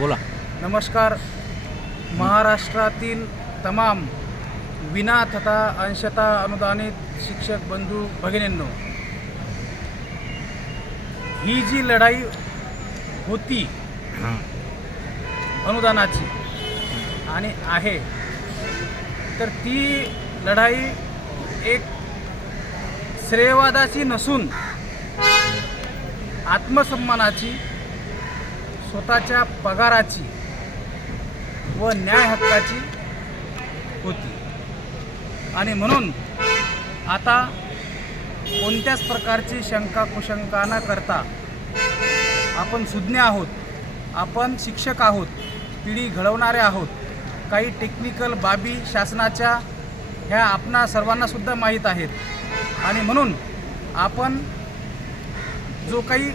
बोला. नमस्कार. महाराष्ट्रातील तमाम विना तथा अंशतः अनुदानित शिक्षक बंधू भगिनींनो ही जी लढाई होती अनुदानाची आणि आहे तर ती लढाई एक श्रेयवादाची नसून आत्मसन्मानाची स्वतःच्या पगाराची व न्याय हक्काची होती. आणि म्हणून आता कोणत्याच प्रकारची शंका कुशंका न करता आपण सुज्ञ आहोत आपण शिक्षक आहोत पिढी घडवणारे आहोत काही टेक्निकल बाबी शासनाच्या ह्या आपणा सर्वांनासुद्धा माहीत आहेत. आणि म्हणून आपण जो काही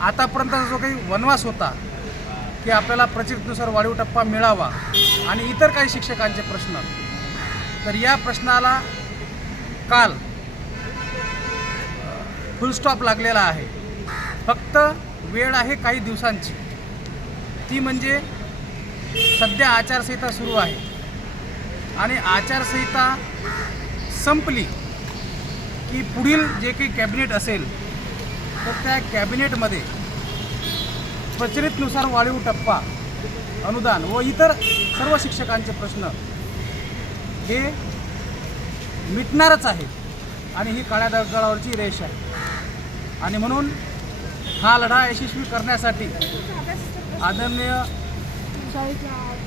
आतापर्यंतचा जो काही वनवास होता की आपल्याला प्रचितनुसार वाढीव टप्पा मिळावा आणि इतर काही शिक्षकांचे प्रश्न तर या प्रश्नाला काल फुलस्टॉप लागलेला आहे. फक्त वेळ आहे काही दिवसांची. ती म्हणजे सध्या आचारसंहिता सुरू आहे. आणि आचारसंहिता संपली की पुढील जे काही कॅबिनेट असेल तर त्या कॅबिनेटमध्ये प्रचलितनुसार वाढीव टप्पा अनुदान व इतर सर्व शिक्षकांचे प्रश्न हे मिटणारच आहेत आणि ही काळ्या दगडावरची रेष आहे. आणि म्हणून हा लढा यशस्वी करण्यासाठी आदरणीय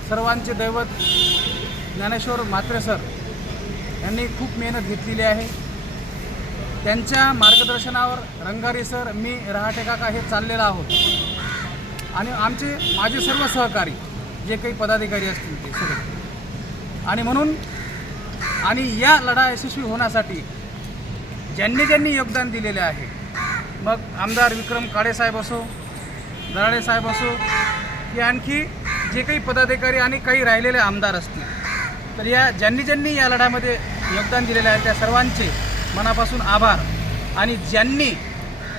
सर्वांचे दैवत ज्ञानेश्वर म्हात्रे सर यांनी खूप मेहनत घेतलेली आहे. त्यांच्या मार्गदर्शनावर रंगारी सर मी रहाटे काका हे चाललेलं आहोत. आणि आमचे माझे सर्व सहकारी जे काही पदाधिकारी असतील ते सगळे. आणि म्हणून आणि या लढा यशस्वी होण्यासाठी ज्यांनी ज्यांनी योगदान दिलेले आहे मग आमदार विक्रम काळेसाहेब असो दराडे साहेब असो की आणखी जे काही पदाधिकारी आणि काही राहिलेले आमदार असतील तर या ज्यांनी ज्यांनी या लढ्यामध्ये योगदान दिलेलं आहे त्या सर्वांचे मनापासून आभार. आणि ज्यांनी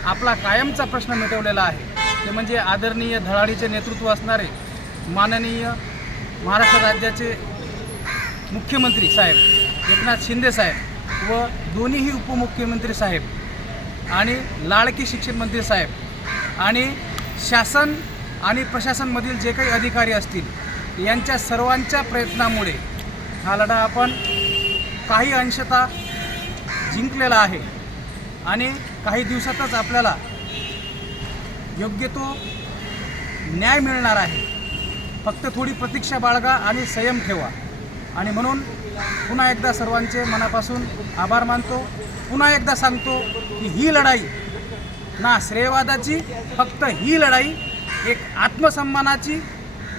आपला कायमचा प्रश्न मिटवलेला आहे ते म्हणजे आदरणीय धडाडीचे नेतृत्व असणारे माननीय महाराष्ट्र राज्याचे मुख्यमंत्री साहेब एकनाथ शिंदे साहेब व दोन्हीही उपमुख्यमंत्री साहेब आणि लाडकी शिक्षण मंत्री साहेब आणि शासन आणि प्रशासनमधील जे काही अधिकारी असतील यांच्या सर्वांच्या प्रयत्नामुळे हा लढा आपण काही अंशतः जिंकलेला आहे. आणि काही दिवसातच आपल्याला योग्य तो न्याय मिळणार आहे. फक्त थोडी प्रतीक्षा बाळगा आणि संयम ठेवा. आणि म्हणून पुन्हा एकदा सर्वांचे मनापासून आभार मानतो. पुन्हा एकदा सांगतो की ही लढाई ना श्रेयवादाची फक्त ही लढाई एक आत्मसन्मानाची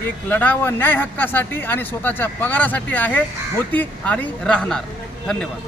एक लढा व न्याय हक्कासाठी आणि स्वतःच्या पगारासाठी आहे होती आणि राहणार. धन्यवाद.